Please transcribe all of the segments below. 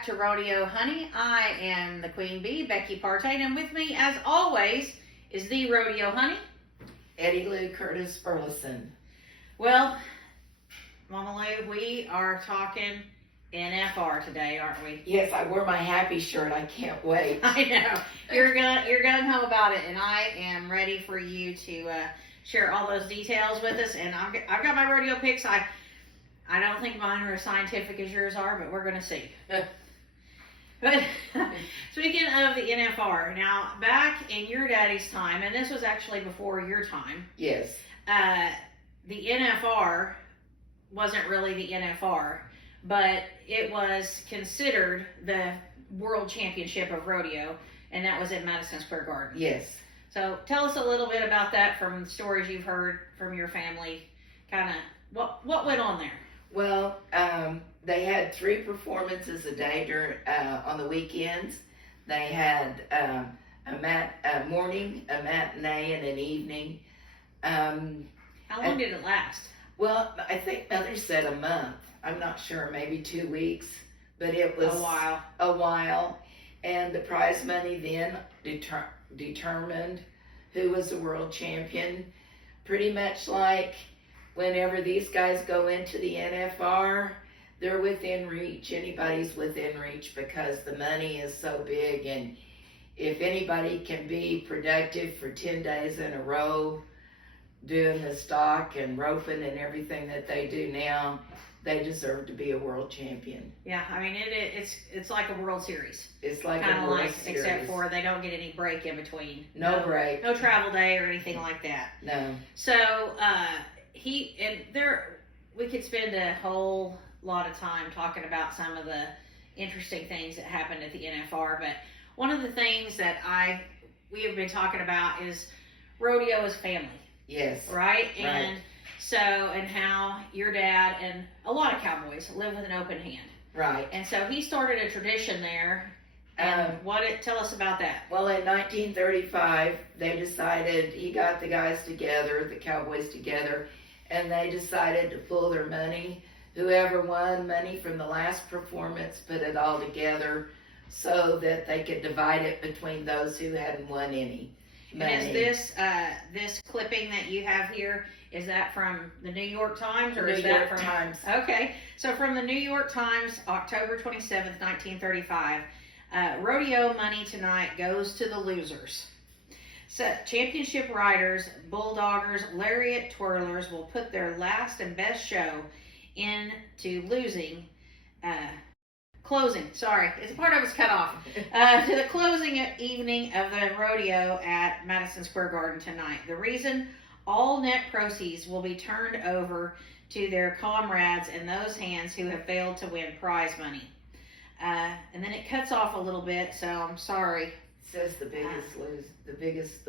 back to Rodeo, honey. I am the Queen Bee, Becky Partain, and with me, as always, is the Rodeo, honey, Eddie Lou Curtis Burleson. Well, Mama Lou, we are talking NFR today, aren't we? Yes, I wore my happy shirt. I can't wait. I know. You're gung ho about it, and I am ready for you to share all those details with us. And I've got my rodeo picks. I don't think mine are as scientific as yours are, but we're going to see. But speaking of the NFR, now back in your daddy's time, and this was actually before your time. Yes. The NFR wasn't really the NFR, but it was considered the World Championship of Rodeo, and that was in Madison Square Garden. Yes. So tell us a little bit about that from the stories you've heard from your family. Kind of what went on there? Well, they had 3 performances a day during on the weekends. They had a morning, a matinee, and an evening. How long did it last? Well, I think Mother said a month. I'm not sure, maybe 2 weeks, but it was a while. And the prize money then determined who was the world champion. Pretty much like whenever these guys go into the NFR, they're within reach. Anybody's within reach because the money is so big. And if anybody can be productive for 10 days in a row, doing the stock and roping and everything that they do now, they deserve to be a world champion. Yeah, I mean it's like a World Series. It's like kind a of World like, Series. except for they don't get any break in between. No break. No travel day or anything like that. No. So we could spend a whole lot of time talking about some of the interesting things that happened at the NFR. But one of the things that we have been talking about is rodeo is family. Yes. Right? And so, and how your dad and a lot of cowboys live with an open hand. Right. And so he started a tradition there. Tell us about that. Well, in 1935, they decided, he got the guys together, the cowboys together, and they decided to pool their money. Whoever won money from the last performance put it all together so that they could divide it between those who hadn't won any money. And is this clipping that you have here, is that from the New York Times or is that from New York Times? Okay, so from the New York Times, October 27th, 1935, rodeo money tonight goes to the losers. So championship riders, bulldoggers, lariat twirlers will put their last and best show into closing, sorry, it's part of it's cut off, to the closing evening of the rodeo at Madison Square Garden tonight. The reason, all net proceeds will be turned over to their comrades in those hands who have failed to win prize money. And then it cuts off a little bit, so I'm sorry. It says the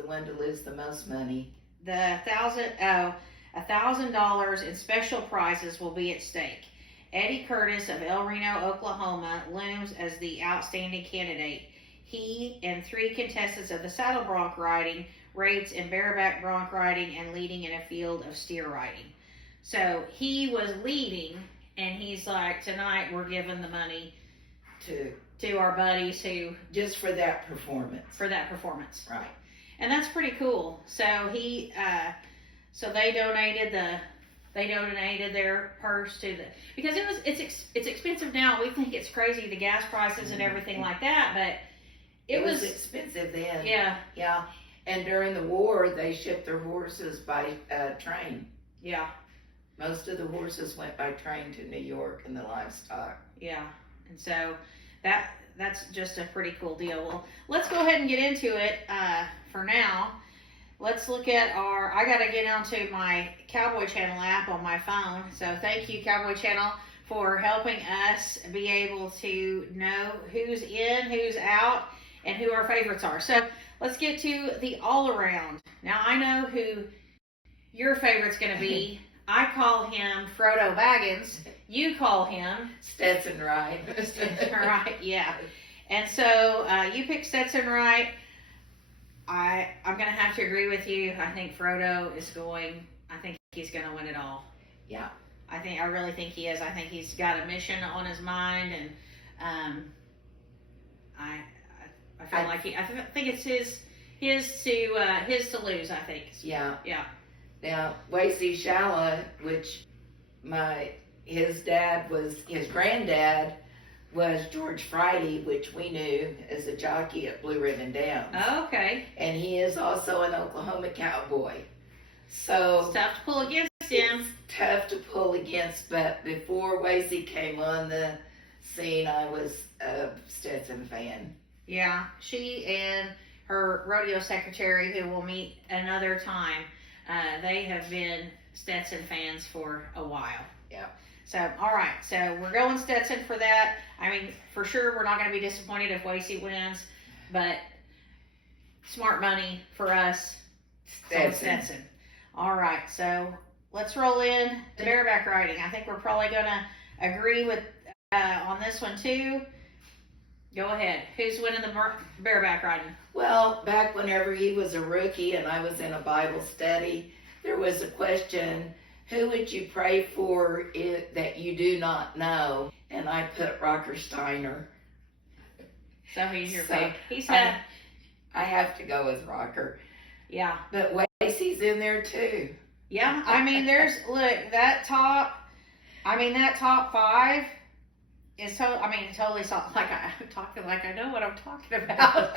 one to lose the most money. The $1,000 in special prizes will be at stake. Eddie Curtis of El Reno, Oklahoma, looms as the outstanding candidate. He and 3 contestants of the saddle bronc riding rates in bareback bronc riding and leading in a field of steer riding. So he was leading, and he's like, tonight we're giving the money to our buddies who just for that performance. Right. And that's pretty cool. So they donated their purse to because it's expensive now. We think it's crazy, the gas prices and everything like that, but it was expensive then. Yeah. Yeah. And during the war, they shipped their horses by train. Yeah. Most of the horses went by train to New York and the livestock. Yeah. And so that's just a pretty cool deal. Well, let's go ahead and get into it for now. Let's look at I got to get onto my Cowboy Channel app on my phone. So thank you, Cowboy Channel, for helping us be able to know who's in, who's out, and who our favorites are. So let's get to the all-around. Now, I know who your favorite's going to be. I call him Frodo Baggins. You call him Stetson Wright. Right, yeah. And so you picked Stetson Wright. I'm going to have to agree with you. I think Frodo is I think he's going to win it all. Yeah. I really think he is. I think he's got a mission on his mind, and I feel like I think it's his to lose. I think. Yeah. Yeah. Now, Wasey Shala, which his granddad was George Friday, which we knew as a jockey at Blue Ribbon Downs. Oh, okay. And he is also an Oklahoma cowboy. So it's tough to pull against him. It's tough to pull against, but before Wasey came on the scene, I was a Stetson fan. Yeah, she and her rodeo secretary, who we'll meet another time, they have been Stetson fans for a while. Yeah. So, all right. So we're going Stetson for that. I mean, for sure, we're not going to be disappointed if Wasey wins, but smart money for us. Stetson. All right. So let's roll in the bareback riding. I think we're probably going to agree with on this one too. Go ahead. Who's winning the bareback riding? Well, back whenever he was a rookie and I was in a Bible study, there was a question, who would you pray for that you do not know? And I put Rocker Steiner. So he's your pick. He's had. I have to go with Rocker. Yeah. But Wasey's in there too. Yeah. I mean, that top 5 is totally like I'm talking like I know what I'm talking about.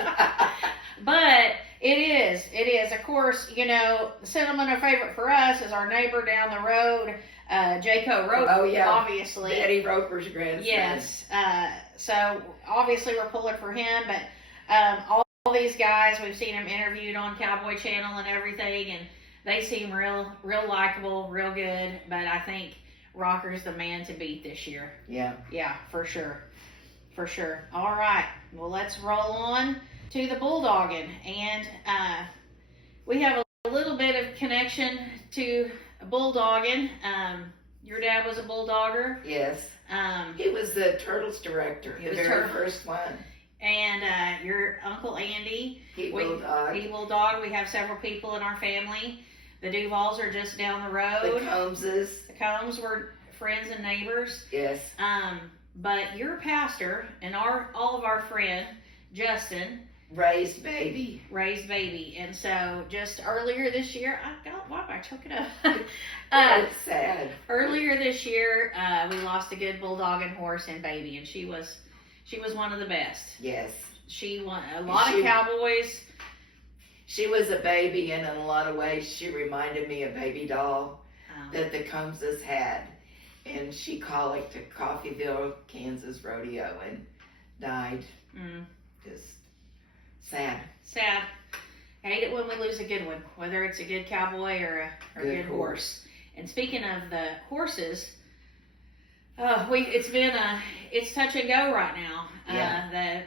But it is. Of course, the sentimental favorite for us is our neighbor down the road, Jayco Roper. Oh yeah, obviously. Betty Roper's grandson. Yes. So obviously we're pulling for him, but all these guys, we've seen them interviewed on Cowboy Channel and everything, and they seem real likable, real good. But I think Rocker's the man to beat this year. Yeah. Yeah, for sure. All right. Well, let's roll on to the bulldogging. And we have a little bit of connection to bulldogging. Your dad was a bulldogger. Yes. He was the Turtles director, the very first one. And your Uncle Andy. He bulldogged. We have several people in our family. The Duvals are just down the road. The Combs were friends and neighbors. Yes. But your pastor and all of our friend Justin raised baby. And so just earlier this year, why am I choking up? It's sad. Earlier this year, we lost a good bulldogging horse and baby, and she was one of the best. Yes. She won a lot of cowboys. She was a baby, and in a lot of ways, she reminded me of Baby Doll that the Combses had. And she colicked to Coffeyville, Kansas Rodeo and died. Just sad. I hate it when we lose a good one, whether it's a good cowboy or a good horse. And speaking of the horses, it's touch and go right now. Yeah.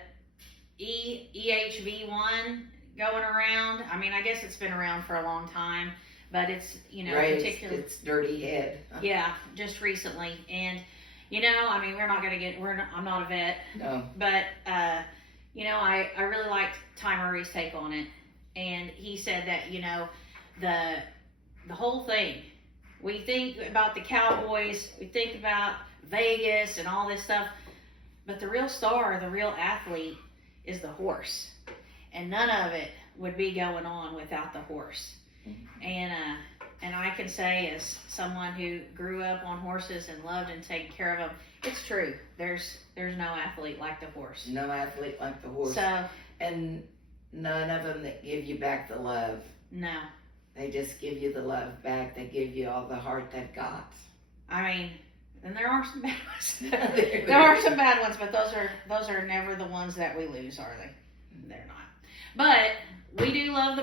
The EHV1 going around. I mean, I guess it's been around for a long time, but it's particularly it's Dirty Head. Yeah, just recently, and I'm not a vet. No. But I really liked Ty Murray's take on it, and he said that the whole thing. We think about the Cowboys, we think about Vegas and all this stuff, but the real star, the real athlete, is the horse, and none of it would be going on without the horse. And I can say, as someone who grew up on horses and loved and taken care of them, it's true. There's no athlete like the horse. No athlete like the horse. And none of them that give you back the love. No. They just give you the love back. They give you all the heart they've got. I mean, and there are some bad ones. There are some bad ones, but those are never the ones that we lose, are they? They're not. But we do love the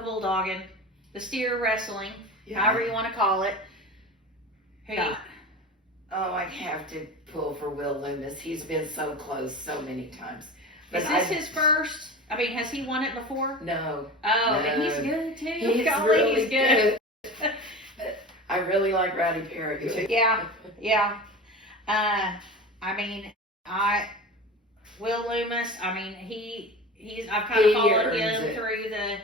bulldogging, the steer wrestling, however you want to call it. Oh, I have to pull for Will Loomis. He's been so close so many times. But is this his first? I mean, has he won it before? No. Oh, no. And he's good too. He's really good. I really like Rowdy Perry too. Yeah. Will Loomis. I mean, I've kind of followed him through the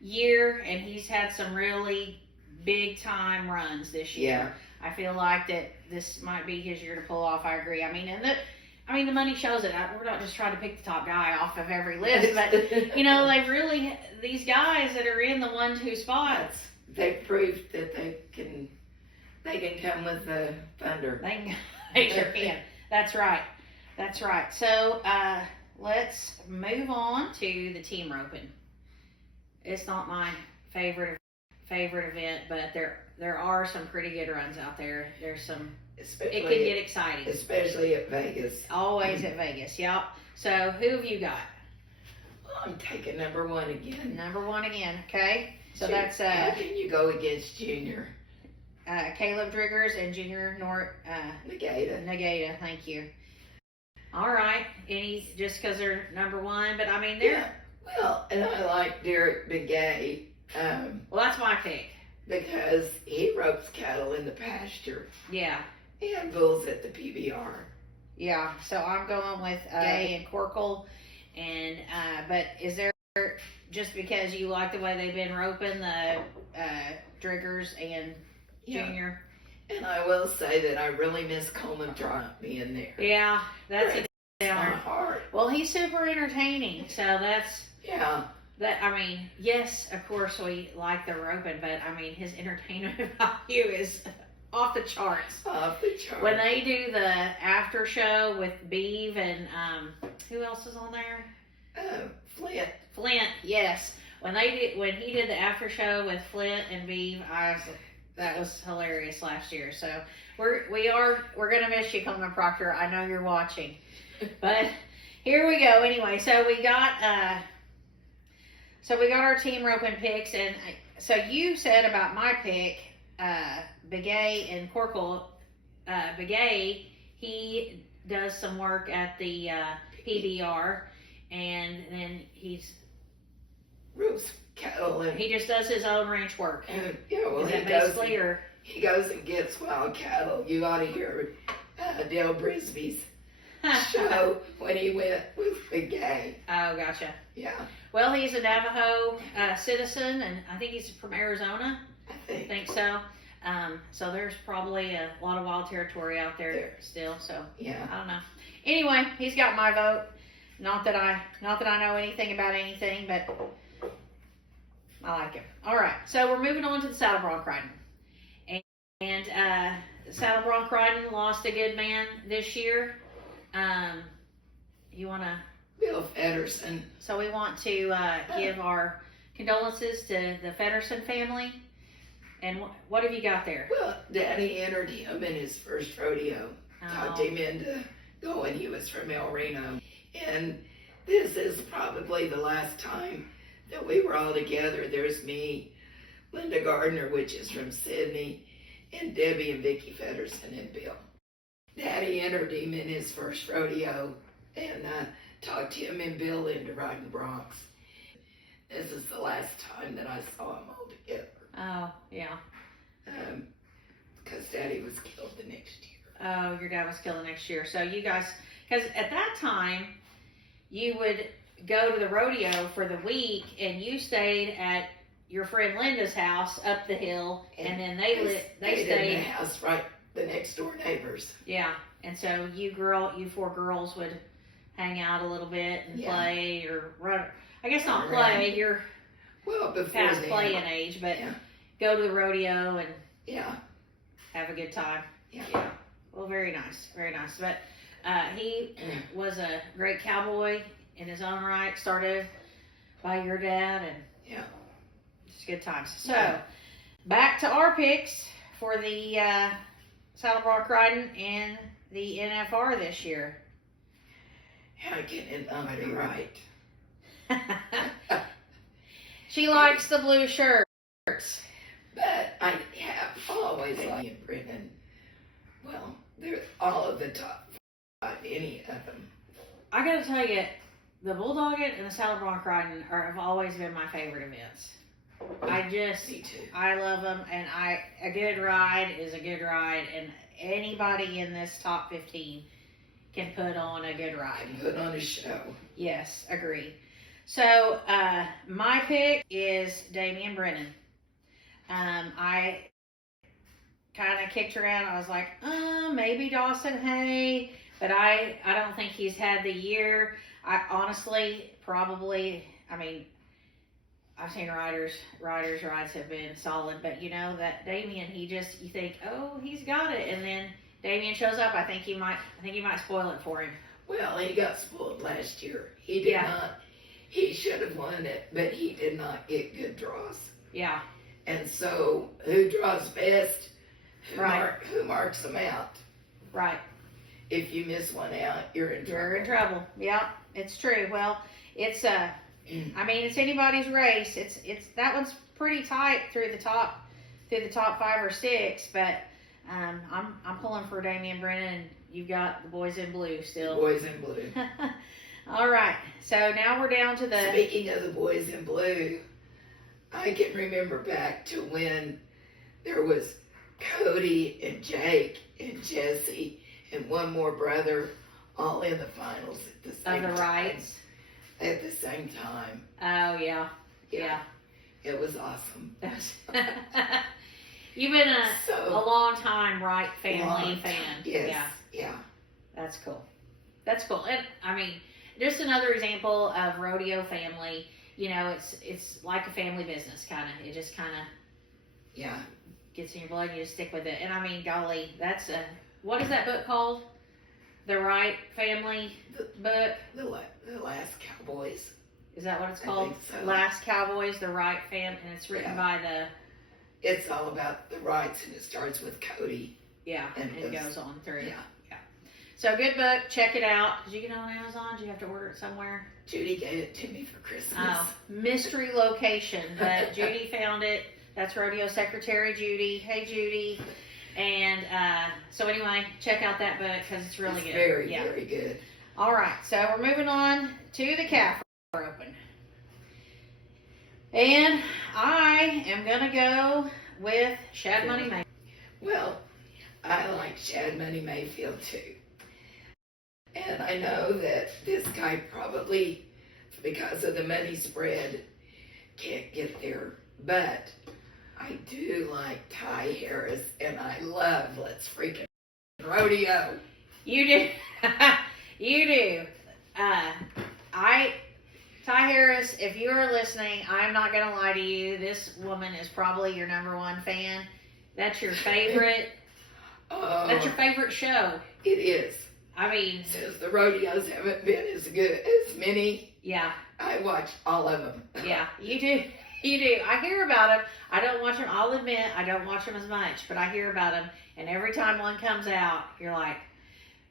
year, and he's had some really big time runs this year. Yeah. I feel like that this might be his year to pull off. I agree. I mean, and I mean, the money shows it. We're not just trying to pick the top guy off of every list, but, you know, they really, these guys that are in the 1-2 spots. They've proved that they can come with the thunder. They sure can. That's right. That's right. So, let's move on to the team roping. It's not my favorite event, but there are some pretty good runs out there. There's some, it can get exciting. Especially at Vegas. Always at Vegas, yep. So, who have you got? Well, I'm taking number 1 again. Number 1 again, okay? So that's how can you go against Junior? Caleb Driggers and Junior Nagata, thank you. All right, just because they're number 1, but I mean they're. Yeah. Well, and I like Derek Begay. Well, that's my pick. Because he ropes cattle in the pasture. Yeah. And bulls at the PBR. Yeah, so I'm going with Gay and Corkle, and but is there, just because you like the way they've been roping the Driggers and Junior? And I will say that I really miss Coleman not being there. Yeah, that's a downer. My heart. Well, he's super entertaining, so that's. Yeah. That, I mean, yes, of course we like the roping, but I mean, his entertainment value is off the charts. Off the charts. When they do the after show with Beeve and, who else is on there? Flint, yes. When he did the after show with Flint and Beeve, that was hilarious last year. So we're gonna miss you, Coleman Proctor. I know you're watching, but here we go. Anyway, so we got our team roping picks, and so you said about my pick, Begay and Corkle. Begay, he does some work at the PBR, and then he's ropes cattle, and he just does his own ranch work. And, yeah, well, he goes and gets wild cattle. You ought to hear Dale Brisby's show when he went with Begay. Oh, gotcha. Yeah. Well, he's a Navajo citizen, and I think he's from Arizona. I think so. So there's probably a lot of wild territory out there still. So yeah, I don't know. Anyway, he's got my vote. Not that I know anything about anything, but I like him. All right, so we're moving on to the saddle bronc riding, and saddle bronc riding lost a good man this year. You want to? Bill Feddersen. So we want to give our condolences to the Feddersen family. And what have you got there? Well, Daddy entered him in his first rodeo. Talked him into going. He was from El Reno. And this is probably the last time that we were all together. There's me, Linda Gardner, which is from Sydney, and Debbie and Vicki Feddersen and Bill. Daddy entered him in his first rodeo, and talked him and Bill into riding broncs. This is the last time that I saw them all together. Oh, yeah. Because Daddy was killed the next year. Oh, your dad was killed the next year. So you guys, because at that time, you would go to the rodeo for the week, and you stayed at your friend Linda's house up the hill, and then they stayed in the house right the next door neighbors. Yeah, and so you four girls would hang out a little bit and play or run. I guess not play. You're past playing age, but go to the rodeo and have a good time. Yeah. Well, very nice, very nice. But he was a great cowboy in his own right. Started by your dad, and just good times. So back to our picks for the saddle bronc riding in the NFR this year. How can it not be right? She likes the blue shirts. But I have always liked Brennan. Well, they're all of the top 5, any of them. I gotta tell you, the bulldogging and the saddle bronc riding have always been my favorite events. Me too. I love them, and a good ride is a good ride, and anybody in this top 15 can put on a good ride. Can put on a show. Yes, agree. So, my pick is Damian Brennan. I kind of kicked around. I was like, maybe Dawson Hay, but I don't think he's had the year. I honestly probably, I mean, I've seen riders' rides have been solid, but you know that Damien, you think, oh, he's got it, and then Damien shows up. I think he might spoil it for him. Well, he got spoiled last year. He did not. He should have won it, but he did not get good draws. Yeah. And so, who draws best? Right. Who marks them out? Right. If you miss one out, you're in trouble. You're in trouble. Yeah, it's true. Well, it's I mean, it's anybody's race. It's that one's pretty tight through the top 5 or 6, but I'm pulling for Damian Brennan, and you've got the boys in blue still. Boys in blue. All right. So now we're down to the. Speaking of the boys in blue, I can remember back to when there was Cody and Jake and Jesse and one more brother all in the finals at the same time. Of the rights. At the same time. Oh yeah. Yeah. It was awesome. You've been a long time Wright family fan. Yes. Yeah. That's cool. And I mean, just another example of rodeo family. You know, it's like a family business, kind of. It just kind of gets in your blood, and you just stick with it. And I mean, golly, that's what is that book called? The Wright family book? The Last Cowboys. Is that what it's called? I think so. Last Cowboys, the Wright family, and it's written by the. It's all about the Wrights, and it starts with Cody. Yeah, and it goes on through. Yeah. So good book. Check it out. Did you get it on Amazon? Did you have to order it somewhere? Judy gave it to me for Christmas. Oh, mystery location, but Judy found it. That's Rodeo Secretary Judy. Hey, Judy. And so anyway, check out that book because it's really good. Very, very good. All right, so we're moving on to the calf open. And I am going to go with Shad Money Mayfield. Well, I like Shad Money Mayfield too. And I know that this guy probably, because of the money spread, can't get there. But I do like Ty Harris, and I love Let's Freaking Rodeo. You do. You do. Ty Harris, if you are listening, I'm not going to lie to you. This woman is probably your number one fan. That's your favorite. That's your favorite show. It is. I mean, since the rodeos haven't been as good as many. Yeah. I watch all of them. Yeah, you do. You do. I hear about them. I don't watch them. I'll admit, I don't watch them as much, but I hear about them. And every time one comes out, you're like,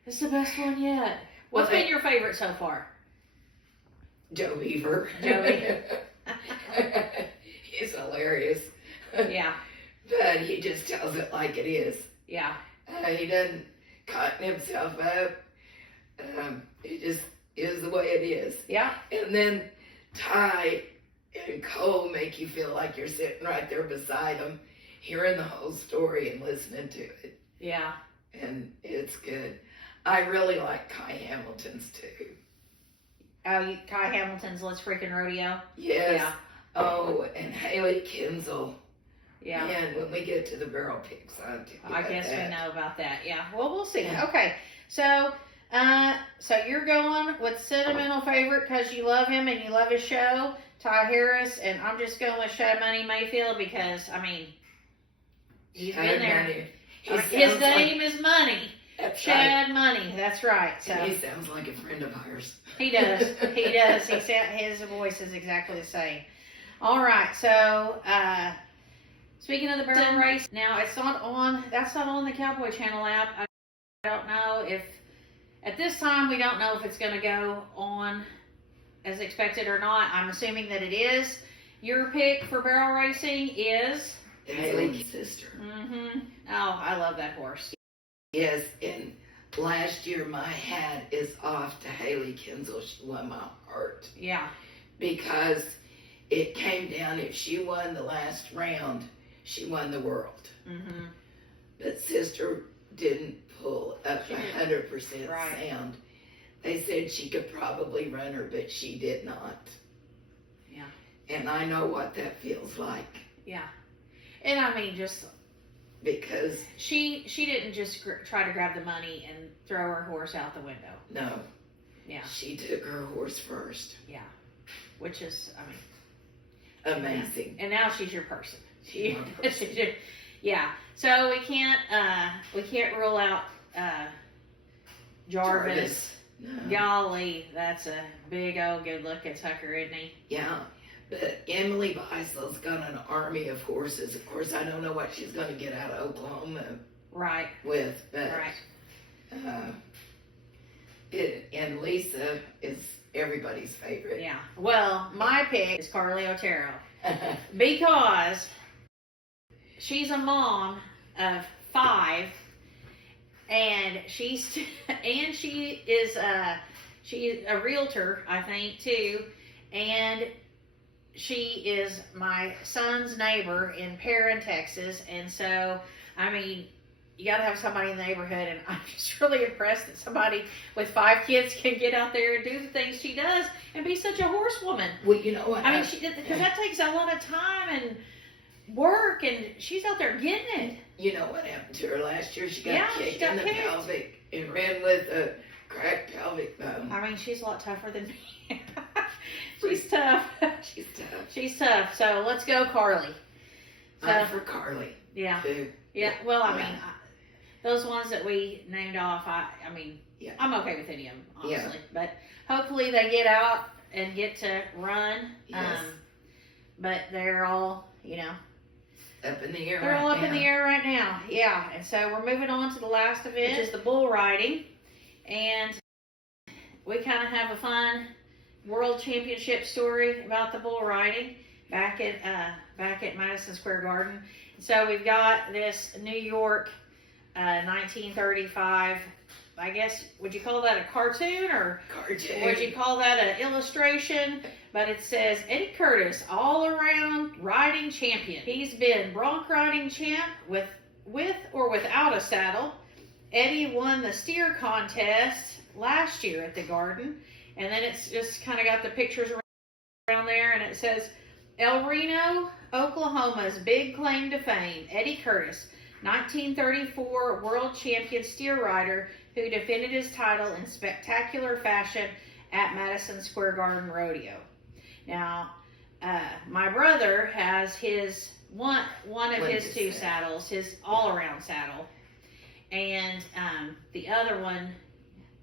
it's the best one yet. What's been your favorite so far? Joe Beaver. He's hilarious. Yeah. But he just tells it like it is. Yeah. He doesn't cotton himself up. It just is the way it is. Yeah. And then Ty and Cole make you feel like you're sitting right there beside them, hearing the whole story and listening to it. Yeah. And it's good. I really like Kai Hamilton's too. Oh, Kai Hamilton's Let's Freaking Rodeo? Yes. Yeah. Oh, and Haley Kinsel. Yeah. And when we get to the barrel picks, I guess we know about that. Yeah. Well, we'll see. Okay. So you're going with sentimental favorite because you love him and you love his show, Ty Harris, and I'm just going with Shad Money Mayfield because, I mean, he's been there. His name is Money. That's Shad right. Money. That's right. So and he sounds like a friend of ours. He does. He does. His voice is exactly the same. All right. So, speaking of the barrel race, now that's not on the Cowboy Channel app. I don't know if, at this time, we don't know if it's going to go on as expected or not. I'm assuming that it is. Your pick for barrel racing is? Haley's sister. Mm-hmm. Oh, I love that horse. Yes, and last year my hat is off to Haley Kinsel. She won my heart. Yeah. Because it came down, if she won the last round, she won the world. Mm-hmm. But sister didn't pull up 100% sound. They said she could probably run her, but she did not. Yeah. And I know what that feels like. Yeah. And I mean, just because she didn't just try to grab the money and throw her horse out the window. no, Yeah, she took her horse first. yeah, which is, I mean, Amazing. and now she's your person. She's my person. Yeah, so we can't rule out Jarvis. No. Golly, that's a big old good looking sucker, isn't he? Yeah, but Emily Beisel's got an army of horses. Of course, I don't know what she's going to get out of Oklahoma Right. with, but Right. And Lisa is everybody's favorite. Yeah. Well, my pick is Carly Otero because she's a mom of 5, and she is a realtor, I think, too, and she is my son's neighbor in Perrin, Texas, and so, I mean, you got to have somebody in the neighborhood, and I'm just really impressed that somebody with 5 kids can get out there and do the things she does and be such a horsewoman. Well, you know what? I mean, because that takes a lot of time and work, and she's out there getting it. You know what happened to her last year? She got Yeah, kicked she got in the kicked. pelvic and ran with a cracked pelvic bone. I mean, she's a lot tougher than me. She's tough. She's tough. She's tough. So let's go, Carly. I'm for Carly, Yeah. too. Yeah. Well, I Yeah. mean, those ones that we named off, I mean, Yeah. I'm okay with any of them, honestly. Yeah. But hopefully they get out and get to run. Yes. But they're all, you know, Up in the air they're right all up now. in the air right now. Yeah. And so we're moving on to the last event, which is the bull riding. And we kind of have a fun world championship story about the bull riding back at Madison Square Garden. So we've got this New York 1935, I guess, would you call that a cartoon, or Cartoon. would you call that an illustration? But it says Eddie Curtis, all around riding champion. He's been bronc riding champ with or without a saddle. Eddie won the steer contest last year at the Garden. And then it's just kind of got the pictures around there, and it says, El Reno, Oklahoma's big claim to fame, Eddie Curtis, 1934 world champion steer rider who defended his title in spectacular fashion at Madison Square Garden Rodeo. Now, my brother has his one of his 2 saddles, his all-around saddle, and the other one,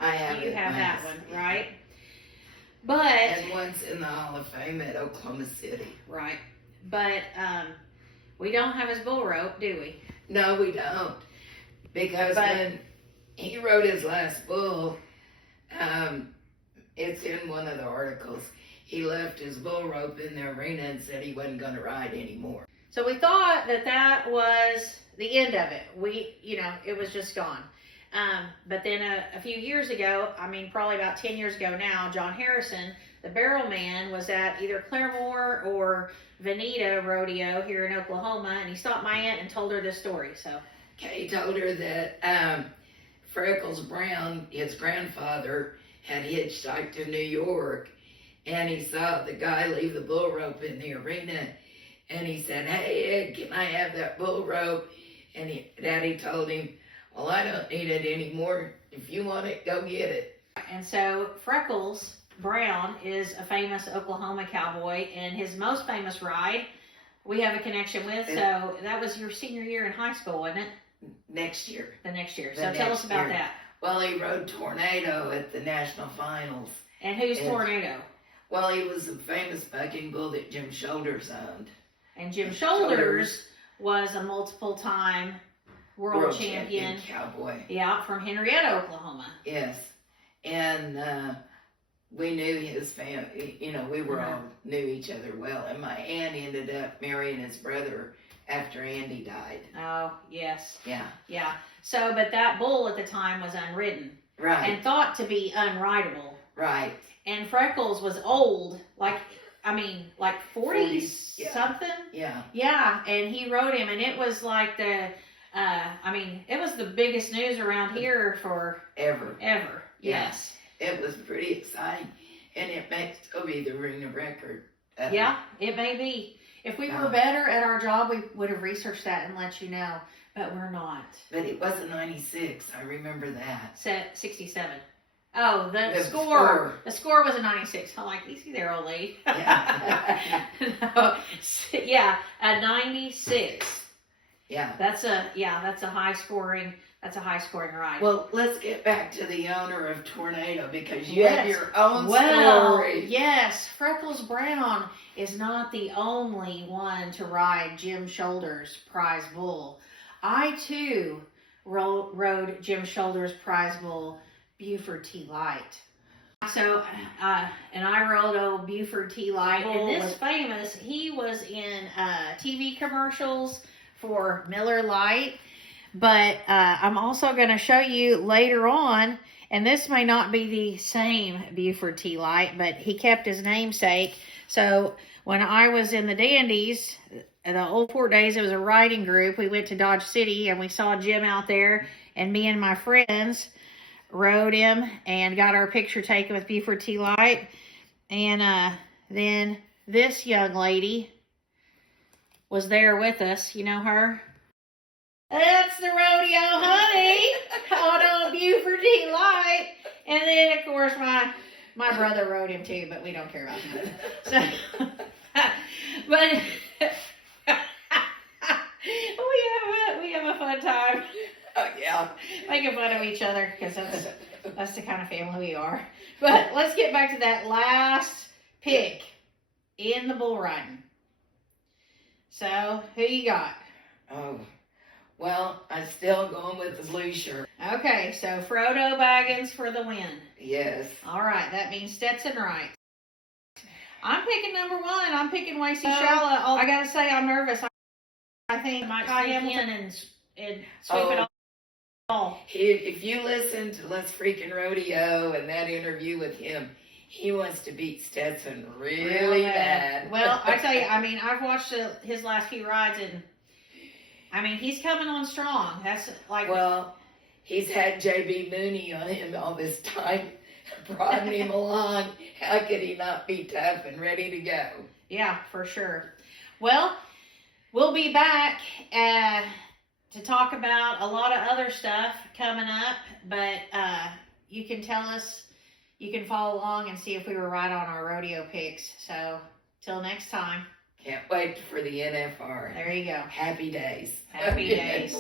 I have you it. have that Mine's- one, right? But And one's in the Hall of Fame at Oklahoma City. right, but we don't have his bull rope, do we? No, we don't. Because when he rode his last bull, it's in one of the articles, he left his bull rope in the arena and said he wasn't going to ride anymore. So we thought that was the end of it. It was just gone. But then a few years ago, I mean, probably about 10 years ago now, John Harrison, the barrel man, was at either Claremore or Veneta Rodeo here in Oklahoma, and he stopped my aunt and told her this story. So Kay told her that Freckles Brown, his grandfather, had hitchhiked to New York, and he saw the guy leave the bull rope in the arena, and he said, "Hey, Ed, can I have that bull rope?" And Daddy told him, "Well, I don't need it anymore. If you want it, go get it." And so Freckles Brown is a famous Oklahoma cowboy, and his most famous ride we have a connection with. So that was your senior year in high school, wasn't it? Next year. The next year. The So tell next us about year. that. Well, he rode Tornado at the national finals. And who's And- Tornado? Well, he was a famous bucking bull that Jim Shoulders owned. And Jim Shoulders was a multiple-time world champion. cowboy. Yeah, from Henrietta, Oklahoma. Yes. And we knew his family, we were all knew each other well. And my aunt ended up marrying his brother after Andy died. Oh, yes. Yeah. Yeah. So, but that bull at the time was unridden Right. and thought to be unrideable. Right. And Freckles was old, like 40 yeah. something. Yeah. Yeah, and he rode him, and it was like it was the biggest news around here for Ever. ever. Yeah. Yes. It was pretty exciting. And it may still be the arena record. Yeah, it may be. If we were Yeah. better at our job, we would have researched that and let you know. but we're not. But it wasn't 96. I remember that. 67. Oh, the score. score. The score was a 96. I'm like, easy there, old lady. Yeah. No, yeah, a 96. Yeah. That's a high scoring. That's a high scoring ride. Well, let's get back to the owner of Tornado because you have your own story. Yes, Freckles Brown is not the only one to ride Jim Shoulder's prize bull. I too rode Jim Shoulder's prize bull, Buford T. Light. So, and I rode old Buford T. Light, and this was famous. He was in TV commercials for Miller Lite. But I'm also going to show you later on, and this may not be the same Buford T. Light, but he kept his namesake. So when I was in the Dandies, in the old Fort days, it was a riding group. We went to Dodge City, and we saw Jim out there, and me and my friends rode him and got our picture taken with Buford T. Light. And then this young lady was there with us. You know her? That's the Rodeo honey on Buford T. Light. And then, of course, my brother rode him too, but we don't care about him. So, but we have a fun time. Oh, yeah. Making fun of each other because that's the kind of family we are. But let's get back to that last pick in the bull riding. So, who you got? Oh. Well, I'm still going with the blue shirt. Okay, so Frodo Baggins for the win. Yes. All right, that means Stetson Wright. I'm picking number 1. I'm picking Wacy Shalla. I gotta say, I'm nervous. I think Mike Hamilton and sweep it all. If you listen to Let's Freaking Rodeo and that interview with him, he wants to beat Stetson really bad. Well, I tell you, I mean, I've watched his last few rides, and I mean, he's coming on strong. That's like... Well, he's had J.B. Mooney on him all this time, prodding him along. How could he not be tough and ready to go? Yeah, for sure. Well, we'll be back to talk about a lot of other stuff coming up, but you can tell us, you can follow along and see if we were right on our rodeo picks. So, till next time. Can't wait for the NFR. There you go. Happy days. Happy days.